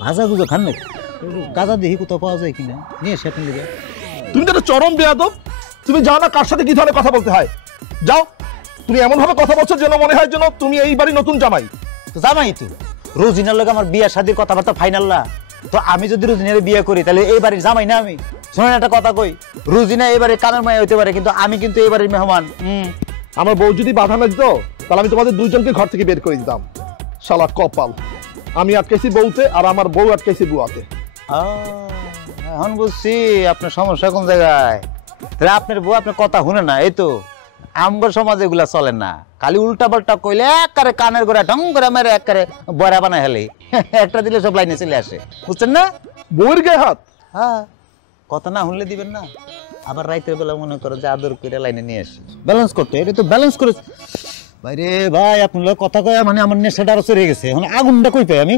গাঁজা গুজা খান নাকি? গাঁজা দেখি কোথাও পাওয়া যায় কিনা, নিয়ে এসে আপনি দিকে। তুমি তো একটা চরম বেয়াদব। তুমি জানো না কার সাথে কি ধরনের কথা বলতে হয়? যাও, তুমি এমন ভাবে কথা বলছো যেন মনে হয় যেন তুমি এই বাড়ি নতুন জামাই। তো জামাই তো রোজিনার লগে আমার বিয়া শাদির কথাবার্তা ফাইনাল না। তো আমি যদি রোজিনারে বিয়ে করি তাহলে এই বাড়ির জামাই না আমি? শোনেন একটা কথা কই, রোজিনা এই বাড়ির কানের মায়া হইতে পারে, কিন্তু আমি কিন্তু এই বাড়ির মেহমান। আমার বউ যদি বাধা না দিত তাহলে আমি তোমাদের দুইজনকে ঘর থেকে বের করে দিতাম। শালা কপাল, আমি আটকেছি বউতে আর আমার বউ আটকেছি বুয়াতে। এখন বুঝছি আপনার সমস্যা কোন জায়গায়। তাহলে আপনার বউ আপনার কথা শুনে না, এই তো আমগর সমাজে এগুলা চলে না। খালি উল্টা পাল্টা কইলে একবারে কানের গোড়া ঢং করে মেরে একবারে বড়া বানায় হেলে একটা দিলে সব লাইনে চলে আসে, বুঝছেন না? বউয়ের গায়ে হাত? হ্যাঁ, কথা না শুনলে দিবেন না, আবার রাইতের বেলা মনে করো যে আদর করে লাইনে নিয়ে আসি ব্যালেন্স করতে। এটা তো ব্যালেন্স করে ভাই রে ভাই, আপনার কথা কয় মানে আমার নেশাটা আরো চড়ে গেছে। এখন আগুনটা কই পাই আমি?